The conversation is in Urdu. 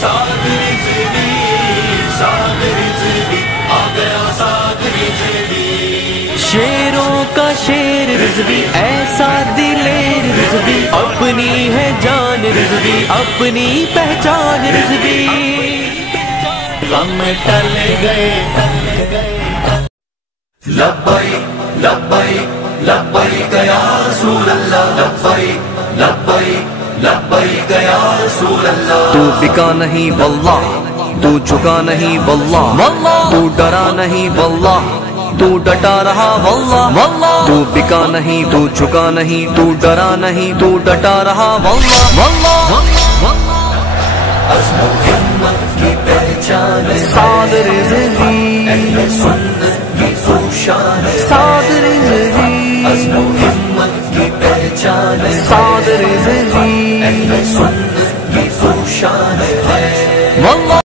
ساتھ رضوی آ گیا ساتھ رضوی، شیروں کا شیر رضوی ایسا دلیر رضوی، اپنی ہے جان رضوی اپنی پہچان رضوی، غم ٹل گئے لبیک لبیک لبیک یا رسول اللہ، لبیک لبیک لبیک یا رسول اللہ، تو بکا نہیں واللہ تو جھکا نہیں واللہ، تو ڈرا نہیں واللہ تو ڈٹا رہا واللہ، تو بکا نہیں تو جھکا نہیں تو ڈرا نہیں تو ڈٹا رہا واللہ، عزم و ہمت کی پہچان سعد رضوی، اہل سنت کی خوشان سعد رضوی، عزم و ہمت کی پہچان سعد رضوی، اہل سنت کی خوشان ہے واللہ